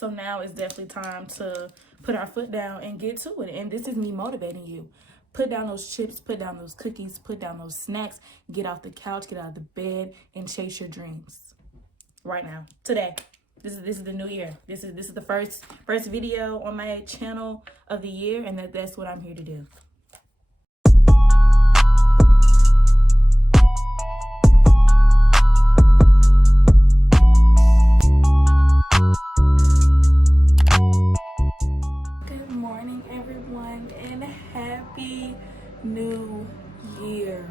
So now it's definitely time to put our foot down and get to it. And this is me motivating you. Put down those chips, put down those cookies, put down those snacks, get off the couch, get out of the bed, and chase your dreams. Right now, today. This is the new year. This is the first video on my channel of the year, and that's what I'm here to do. Good morning, everyone, and happy new year.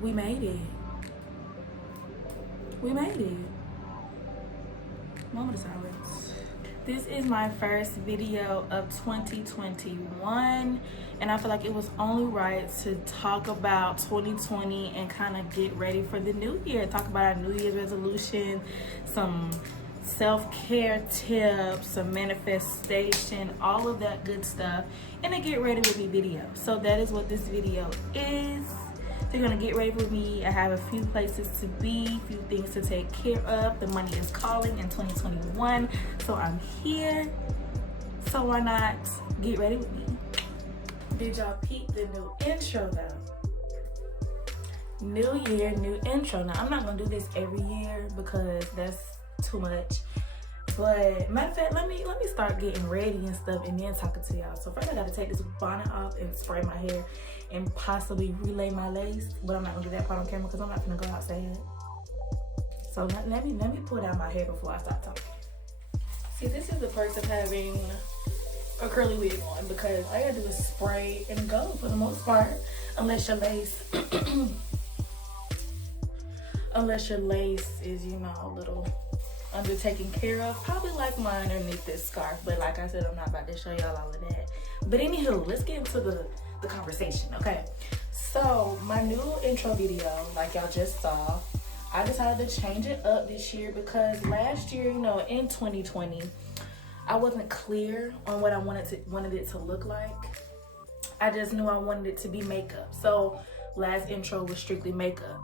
We made it. We made it. Moment of silence. This is my first video of 2021, and I feel like it was only right to talk about 2020 and kind of get ready for the new year. Talk about our New Year's resolution, some self-care tips, some manifestation, all of that good stuff, and a get ready with me video. So that is what this video is. They're gonna get ready with me. I have a few places to be, a few things to take care of. The money is calling in 2021, so I'm here. So why not get ready with me? Did y'all peep the new intro though? New year, new intro. Now I'm not gonna do this every year because that's too much. But matter of fact, let me start getting ready and stuff and then talking to y'all. So first I gotta take this bonnet off and spray my hair and possibly relay my lace, but I'm not gonna do that part on camera because I'm not gonna go outside. So let me pull down my hair before I start talking. See, this is the perks of having a curly wig on, because all you gotta do is spray and go for the most part, unless your lace is, you know, a little under taken care of, probably like mine underneath this scarf. But like I said, I'm not about to show y'all all of that. But anywho, let's get into the conversation. Okay, so my new intro video, like y'all just saw, I decided to change it up this year because last year, you know, in 2020, I wasn't clear on what I wanted it to look like. I just knew I wanted it to be makeup. So last intro was strictly makeup.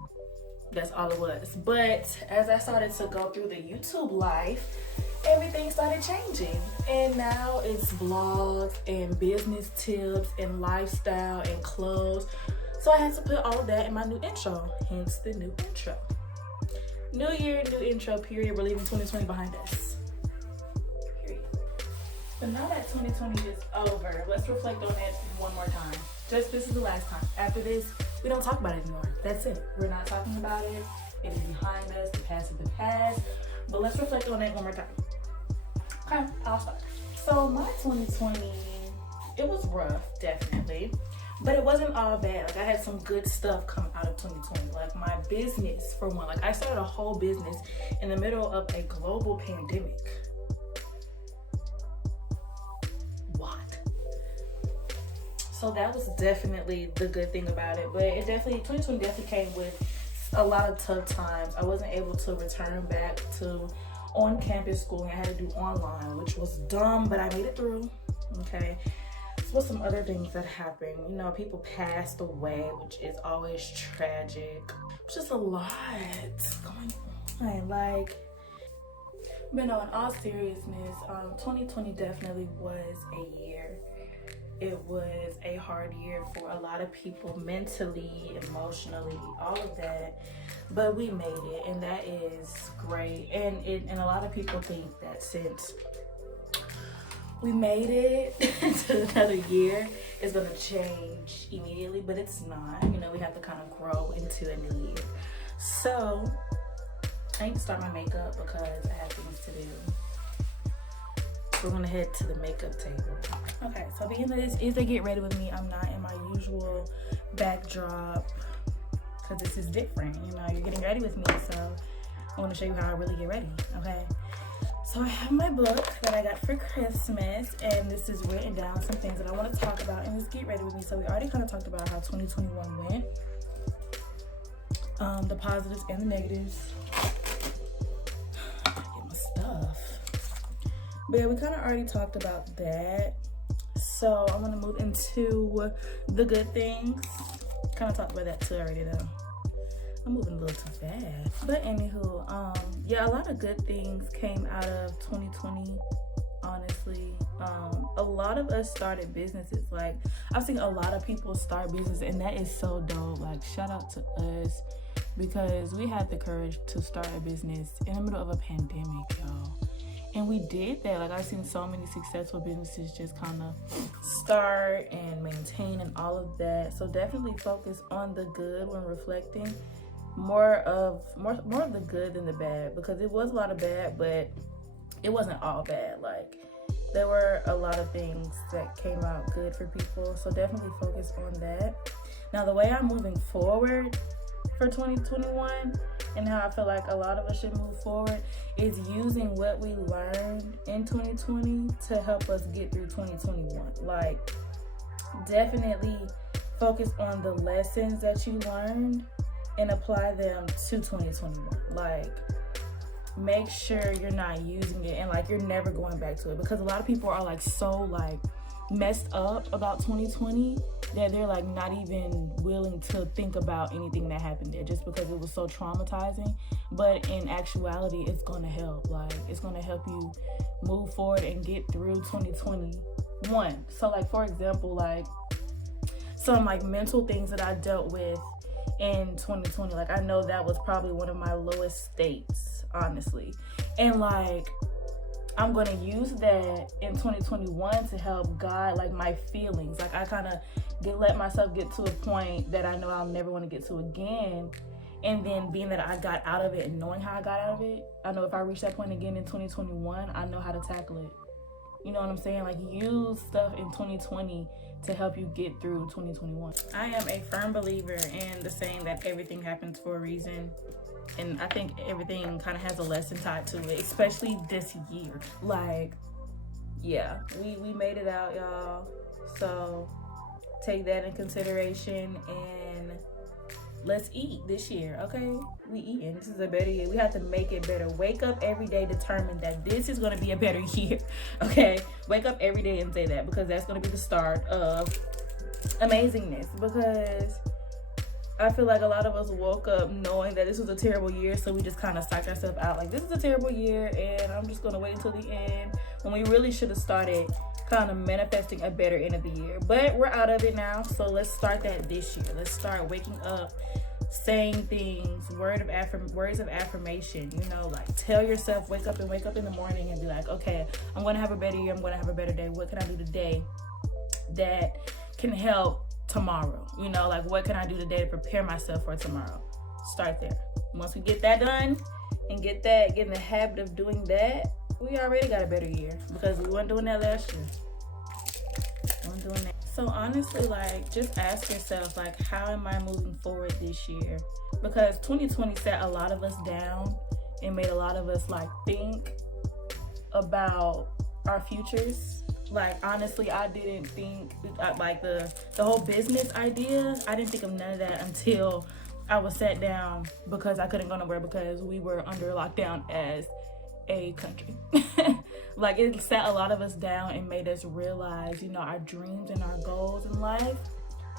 That's all it was. But as I started to go through the YouTube life, everything started changing. And now it's vlogs and business tips and lifestyle and clothes. So I had to put all of that in my new intro, hence the new intro. New year, new intro, period. We're leaving 2020 behind us. Period. But now that 2020 is over, let's reflect on it one more time. This is the last time. After this, we don't talk about it anymore. That's it. We're not talking about it. It is behind us. The past is the past. But let's reflect on it one more time. Okay, I'll start. So my 2020, it was rough, definitely. But it wasn't all bad. Like I had some good stuff come out of 2020. Like my business, for one. Like I started a whole business in the middle of a global pandemic. So that was definitely the good thing about it. But it definitely, 2020 definitely came with a lot of tough times. I wasn't able to return back to on-campus schooling. I had to do online, which was dumb, but I made it through, okay? So some other things that happened. You know, people passed away, which is always tragic. It's just a lot going on, like. But no, in all seriousness, 2020 definitely was a year. It was a hard year for a lot of people, mentally, emotionally, all of that. But we made it, and that is great. And a lot of people think that since we made it to another year, it's gonna change immediately, but it's not. You know, we have to kind of grow into a new year. So I need to start my makeup because I have things to do. We're gonna head to the makeup table. Okay, so being that this is a get ready with me, I'm not in my usual backdrop because this is different. You know, you're getting ready with me, so I want to show you how I really get ready. Okay, so I have my book that I got for Christmas, and this is written down some things that I want to talk about in this get ready with me. So we already kind of talked about how 2021 went, the positives and the negatives. Get my stuff. But yeah, we kind of already talked about that. So I want to move into the good things. Kind of talked about that too already though. I'm moving a little too fast. But anywho, yeah, a lot of good things came out of 2020. 2020, honestly. A lot of us started businesses. Like, I've seen a lot of people start business, and that is so dope. Like, shout out to us, because we had the courage to start a business in the middle of a pandemic, y'all. And we did that. Like, I've seen so many successful businesses just kind of start and maintain and all of that. So definitely focus on the good when reflecting. More of the good than the bad, because it was a lot of bad, but it wasn't all bad. Like, there were a lot of things that came out good for people. So definitely focus on that. Now, the way I'm moving forward for 2021 and how I feel like a lot of us should move forward is using what we learned in 2020 to help us get through 2021. Like, definitely focus on the lessons that you learned and apply them to 2021. Like, make sure you're not using it and like you're never going back to it, because a lot of people are like so like messed up about 2020 that they're like not even willing to think about anything that happened there, just because it was so traumatizing. But in actuality, it's gonna help. Like, it's gonna help you move forward and get through 2021. So like, for example, like some like mental things that I dealt with in 2020, like I know that was probably one of my lowest states, honestly, and like I'm gonna use that in 2021 to help guide like my feelings. Like, I kind of let myself get to a point that I know I'll never want to get to again, and then being that I got out of it and knowing how I got out of it, I know if I reach that point again in 2021, I know how to tackle it. You know what I'm saying? Like, use stuff in 2020 to help you get through 2021. I am a firm believer in the saying that everything happens for a reason. And I think everything kind of has a lesson tied to it, especially this year. Like, yeah, we made it out, y'all. So take that in consideration and let's eat this year, okay? We eating. This is a better year. We have to make it better. Wake up every day determined that this is going to be a better year, okay? Wake up every day and say that, because that's going to be the start of amazingness. Because I feel like a lot of us woke up knowing that this was a terrible year, so we just kind of psyched ourselves out like, this is a terrible year and I'm just going to wait until the end, when we really should have started kind of manifesting a better end of the year. But we're out of it now, so let's start that this year. Let's start waking up, saying things, words of affirmation, you know, like tell yourself, wake up in the morning and be like, okay, I'm going to have a better year, I'm going to have a better day. What can I do today that can help tomorrow? You know, like, what can I do today to prepare myself for tomorrow? Start there. Once we get that done and get in the habit of doing that, we already got a better year, because we weren't doing that last year. So honestly, like, just ask yourself, like, how am I moving forward this year? Because 2020 set a lot of us down and made a lot of us like think about our futures. Like, honestly, I didn't think like the whole business idea, I didn't think of none of that until I was sat down, because I couldn't go nowhere because we were under lockdown as a country. Like, it sat a lot of us down and made us realize, you know, our dreams and our goals in life.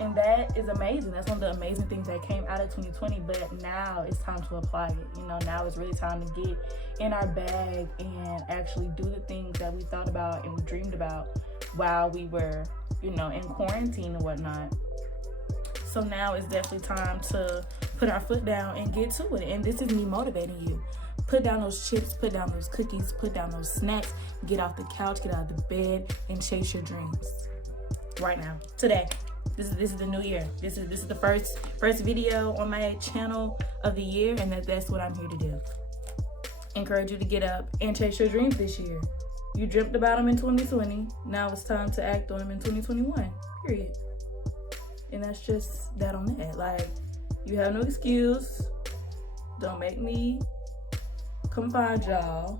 And that is amazing. That's one of the amazing things that came out of 2020. But now it's time to apply it. You know, now it's really time to get in our bag and actually do the things that we thought about and we dreamed about while we were, you know, in quarantine and whatnot. So now it's definitely time to put our foot down and get to it. And this is me motivating you. Put down those chips, put down those cookies, put down those snacks, get off the couch, get out of the bed, and chase your dreams. Right now, today. This is the new year. This is the first video on my channel of the year, and that's what I'm here to do. Encourage you to get up and chase your dreams this year. You dreamt about them in 2020. Now it's time to act on them in 2021. Period. And that's just that on that. Like, you have no excuse. Don't make me come find y'all.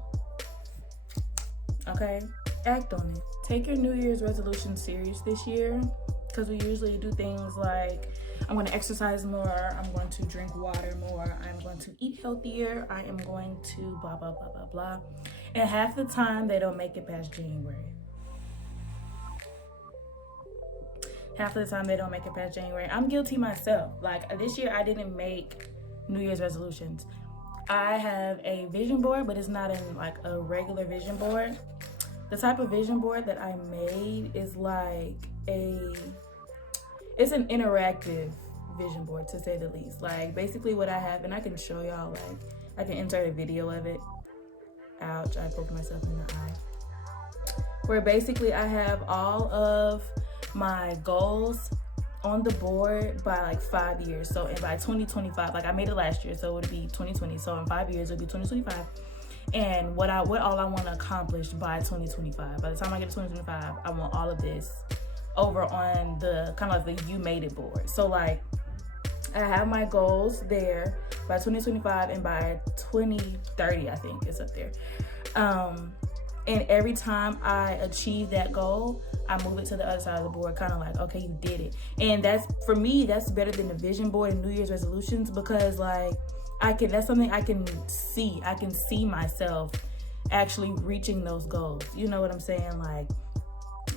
Okay? Act on it. Take your New Year's resolution serious this year, because we usually do things like, I'm going to exercise more, I'm going to drink water more, I'm going to eat healthier, I am going to blah, blah, blah, blah, blah. And half the time, they don't make it past January. Half of the time, they don't make it past January. I'm guilty myself. Like, this year, I didn't make New Year's resolutions. I have a vision board, but it's not in like a regular vision board. The type of vision board that I made is like it's an interactive vision board, to say the least. Like basically what I have, and I can show y'all, like I can insert a video of it. Ouch, I poked myself in the eye. Where basically I have all of my goals on the board by like 5 years. So, and by 2025, like I made it last year, so it would be 2020. So in 5 years, it would be 2025. And what all I want to accomplish by 2025. By the time I get to 2025, I want all of this over on the kind of like the You Made It board. So like I have my goals there by 2025, and by 2030, I think it's up there. And every time I achieve that goal, I move it to the other side of the board, kind of like, okay, you did it. And that's, for me, that's better than the vision board and New Year's resolutions, because like that's something I can see. I can see myself actually reaching those goals. You know what I'm saying? Like,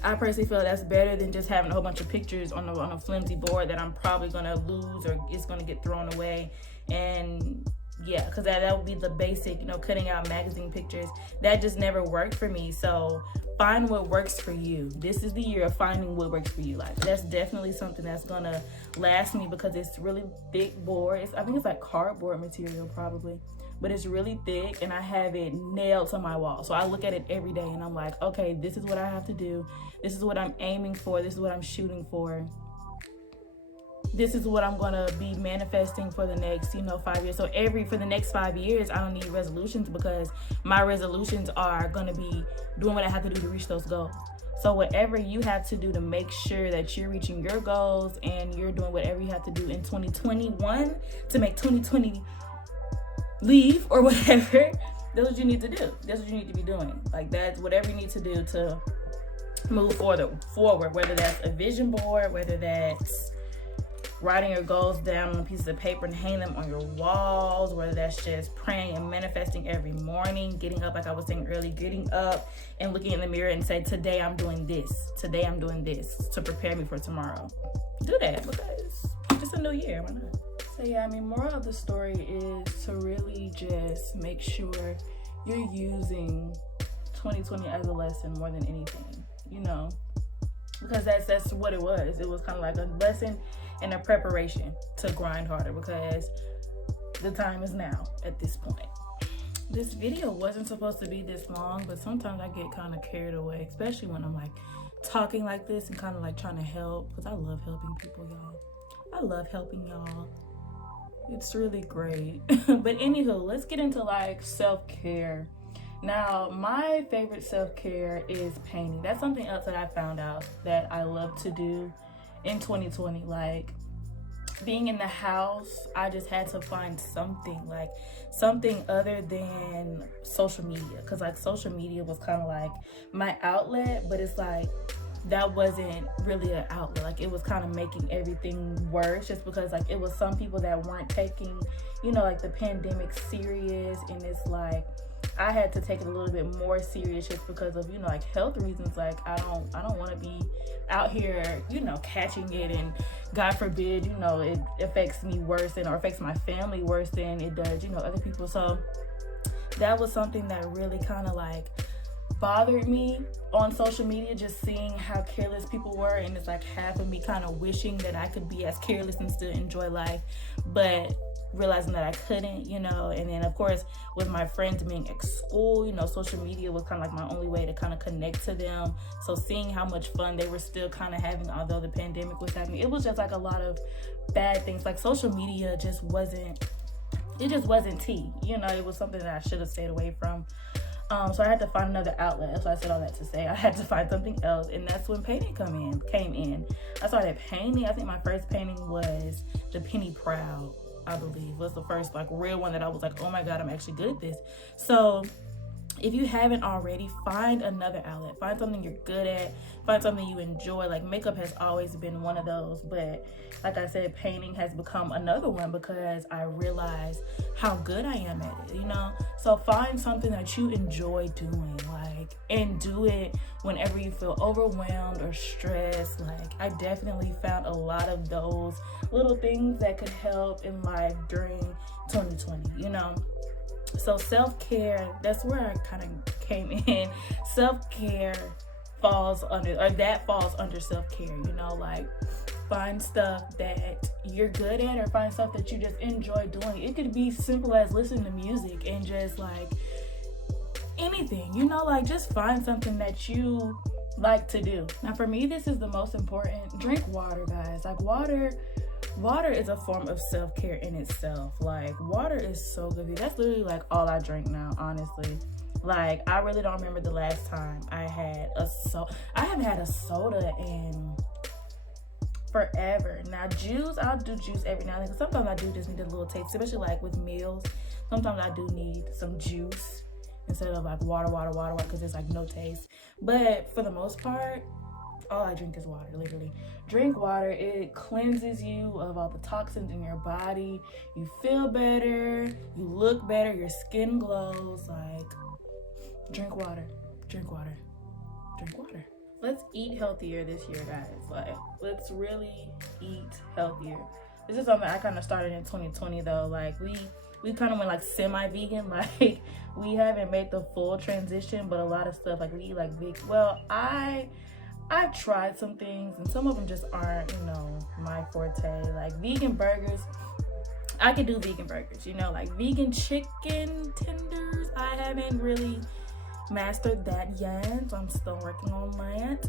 I personally feel that's better than just having a whole bunch of pictures on a flimsy board that I'm probably gonna lose or it's gonna get thrown away. And yeah, because that would be the basic, you know, cutting out magazine pictures. That just never worked for me. So find what works for you. This is the year of finding what works for you. Like, that's definitely something that's gonna last me, because it's really thick board. I think it's like cardboard material probably, but it's really thick, and I have it nailed to my wall. So I look at it every day and I'm like, okay, this is what I have to do. This is what I'm aiming for. This is what I'm shooting for. This is what I'm gonna be manifesting for the next, 5 years. So for the next 5 years, I don't need resolutions, because my resolutions are gonna be doing what I have to do to reach those goals. So whatever you have to do to make sure that you're reaching your goals, and you're doing whatever you have to do in 2021 to make 2020 leave or whatever, that's what you need to do. That's what you need to be doing. Like, that's whatever you need to do to move forward, whether that's a vision board, whether that's writing your goals down on pieces of paper and hang them on your walls, whether that's just praying and manifesting every morning, getting up, like I was saying earlier, getting up and looking in the mirror and say, today I'm doing this. Today I'm doing this to prepare me for tomorrow. Do that, because it's just a new year. Why not? So yeah, moral of the story is to really just make sure you're using 2020 as a lesson more than anything, because that's what it was. It was kind of like a lesson and a preparation to grind harder, because the time is now at this point. This video wasn't supposed to be this long, but sometimes I get kind of carried away, especially when I'm like talking like this and kind of like trying to help, because I love helping people, y'all. I love helping y'all. It's really great. But anywho, let's get into like self-care. Now, my favorite self-care is painting. That's something else that I found out that I love to do in 2020. Like, being in the house, I just had to find something other than social media, because like social media was kind of like my outlet, but it's like that wasn't really an outlet. Like, it was kind of making everything worse, just because like it was some people that weren't taking like the pandemic serious, and it's like I had to take it a little bit more serious, just because of like health reasons. Like, I don't want to be out here catching it, and God forbid it affects me worse or affects my family worse than it does other people. So that was something that really kind of like bothered me on social media, just seeing how careless people were. And it's like half of me kind of wishing that I could be as careless and still enjoy life, but realizing that I couldn't, and then of course with my friends being at school, social media was kind of like my only way to kind of connect to them. So seeing how much fun they were still kind of having, although the pandemic was happening, it was just like a lot of bad things. Like, social media just wasn't tea, it was something that I should have stayed away from. So I had to find another outlet. So I said all that to say I had to find something else, and that's when painting came in. I started painting. I think my first painting was the Penny Proud, I believe, was the first like real one that I was like, oh my God, I'm actually good at this. So if you haven't already, find another outlet. Find something you're good at. Find something you enjoy. Like, makeup has always been one of those, but like I said, painting has become another one, because I realize how good I am at it, So find something that you enjoy doing, and do it whenever you feel overwhelmed or stressed. Like, I definitely found a lot of those little things that could help in life during 2020, So self-care, that's where I kind of came in. Self-care falls under, or that falls under self-care, you know, like find stuff that you're good at, or find stuff that you just enjoy doing. It could be simple as listening to music and just like anything, you know, like just find something that you like to do. Now for me, this is the most important. Drink water, guys. Like water is a form of self-care in itself. Like water is so good. That's literally like all I drink now, honestly. Like I really don't remember the last time I had a soda. I haven't had a soda in forever. Now juice, I'll do juice every now and then. Sometimes I do just need a little taste, especially like with meals. Sometimes I do need some juice instead of like water, because there's like no taste. But for the most part, all I drink is water, literally. Drink water. It cleanses you of all the toxins in your body. You feel better. You look better. Your skin glows. Like, drink water. Drink water. Drink water. Let's eat healthier this year, guys. Like, let's really eat healthier. This is something I kind of started in 2020, though. Like, we kind of went like semi-vegan. Like, we haven't made the full transition, but a lot of stuff, like we eat like vegan. Well, I've tried some things, and some of them just aren't, you know, my forte. Like vegan burgers, I could do vegan burgers, you know, like vegan chicken tenders. I haven't really mastered that yet. I'm still working on that.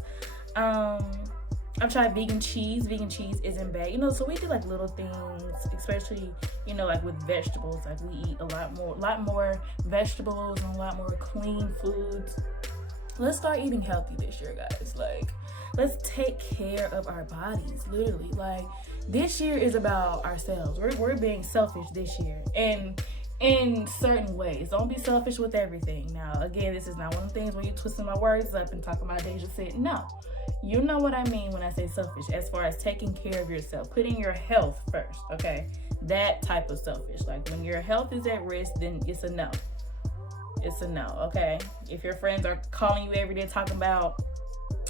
I've tried vegan cheese. Vegan cheese isn't bad, you know. So we do like little things, especially, you know, like with vegetables. Like we eat a lot more vegetables and a lot more clean foods. Let's start eating healthy this year, guys. Like, let's take care of our bodies, literally. Like, this year is about ourselves. We're being selfish this year, and in certain ways. Don't be selfish with everything. Now, again, this is not one of the things where you twisting my words up and talking about Deja said. No, you know what I mean when I say selfish, as far as taking care of yourself, putting your health first, okay? That type of selfish. Like, when your health is at risk, then it's a no. It's a no, okay? If your friends are calling you every day talking about,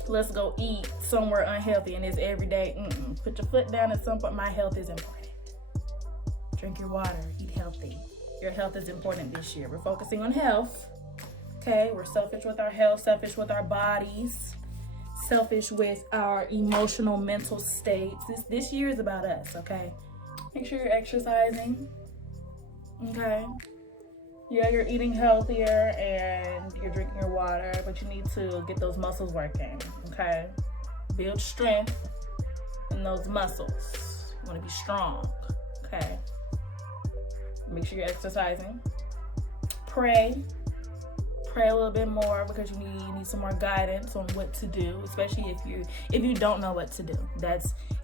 let's go eat somewhere unhealthy, and it's every day, put your foot down at some point. My health is important. Drink your water, eat healthy. Your health is important this year. We're focusing on health, okay? We're selfish with our health, selfish with our bodies, selfish with our emotional, mental states. This year is about us, okay? Make sure you're exercising, okay? Yeah, you're eating healthier and you're drinking your water, but you need to get those muscles working, okay? Build strength in those muscles. You want to be strong, okay? Make sure you're exercising. Pray a little bit more, because you need some more guidance on what to do, especially if you don't know what to do.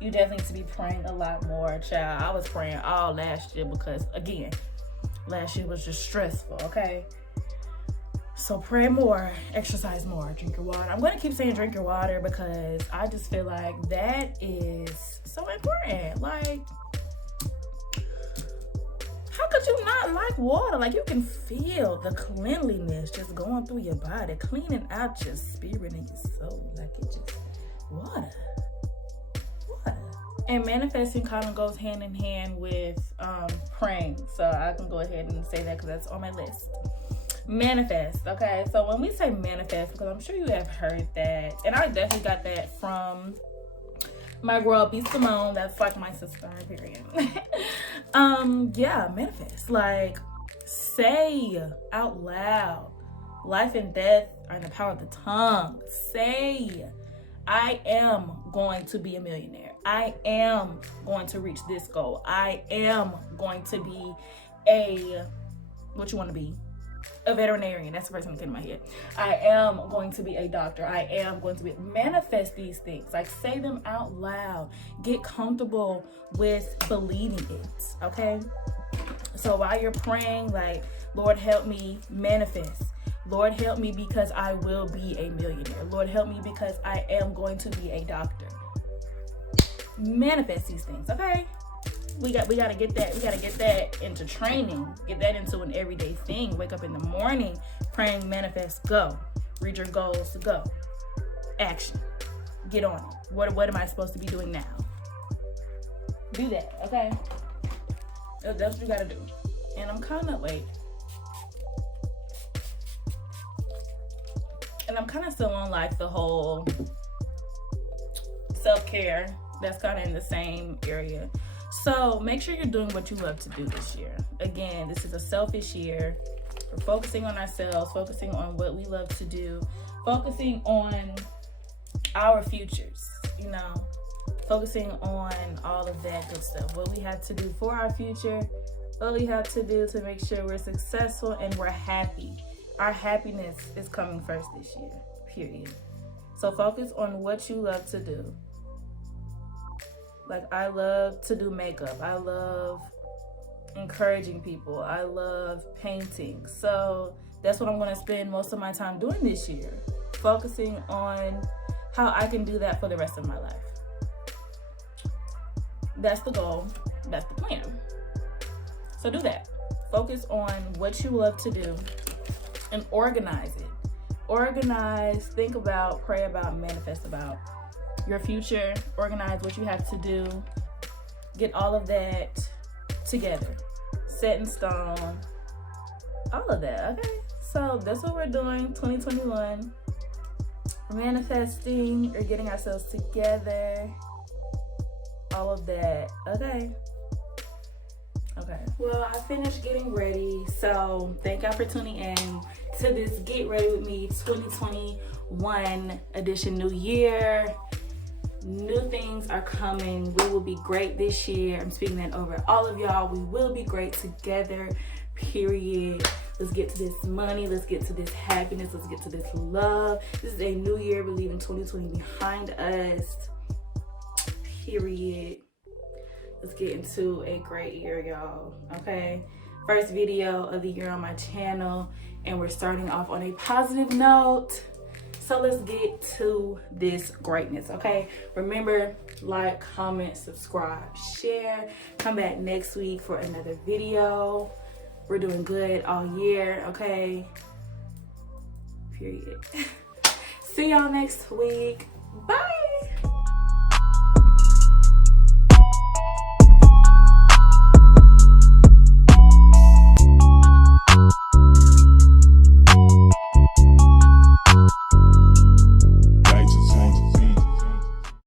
You definitely need to be praying a lot more, child. I was praying all last year because, again, last year was just stressful, okay? So pray more, exercise more, drink your water. I'm gonna keep saying drink your water because I just feel like that is so important. Like, how could you not like water? Like, you can feel the cleanliness just going through your body, cleaning out your spirit and your soul. Like, it just, water. And manifesting kind of goes hand in hand with praying. So I can go ahead and say that because that's on my list. Manifest, okay? So when we say manifest, because I'm sure you have heard that, and I definitely got that from my girl B Simone. That's like my sister, period. Yeah, manifest. Like, say out loud, life and death are in the power of the tongue. Say, I am going to be a millionaire. I am going to reach this goal. I am going to be what you want to be? A veterinarian. That's the first thing that came to my head. I am going to be a doctor. I am going to be, manifest these things. Like, say them out loud. Get comfortable with believing it, okay? So while you're praying, like, Lord, help me manifest. Lord, help me because I will be a millionaire. Lord, help me because I am going to be a doctor. Manifest these things, okay? We gotta get that. We gotta get that into training. Get that into an everyday thing. Wake up in the morning, praying, manifest, go. Read your goals, go. Action. Get on it. What am I supposed to be doing now? Do that, okay? That's what you gotta do. And I'm kind of, And I'm kind of still on like the whole self-care. That's kind of in the same area. So make sure you're doing what you love to do this year. Again, this is a selfish year. We're focusing on ourselves, focusing on what we love to do, focusing on our futures, you know, focusing on all of that good stuff. What we have to do for our future, what we have to do to make sure we're successful and we're happy. Our happiness is coming first this year, period. So focus on what you love to do. Like, I love to do makeup. I love encouraging people. I love painting. So that's what I'm going to spend most of my time doing this year. Focusing on how I can do that for the rest of my life. That's the goal. That's the plan. So do that. Focus on what you love to do and organize it. Organize, think about, pray about, manifest about your future. Organize what you have to do. Get all of that together. Set in stone. All of that, okay? So that's what we're doing 2021. Manifesting or getting ourselves together. All of that, okay? Okay. Well, I finished getting ready. So thank y'all for tuning in to this Get Ready With Me 2021 edition. New year. New things are coming. We will be great this year. I'm speaking that over all of y'all. We will be great together, period. Let's get to this money. Let's get to this happiness. Let's get to this love. This is a new year. We're leaving 2020 behind us, period. Let's get into a great year, y'all, okay? First video of the year on my channel, and we're starting off on a positive note. So let's get to this greatness, okay? Remember, like, comment, subscribe, share. Come back next week for another video. We're doing good all year, okay? Period. See y'all next week. Bye.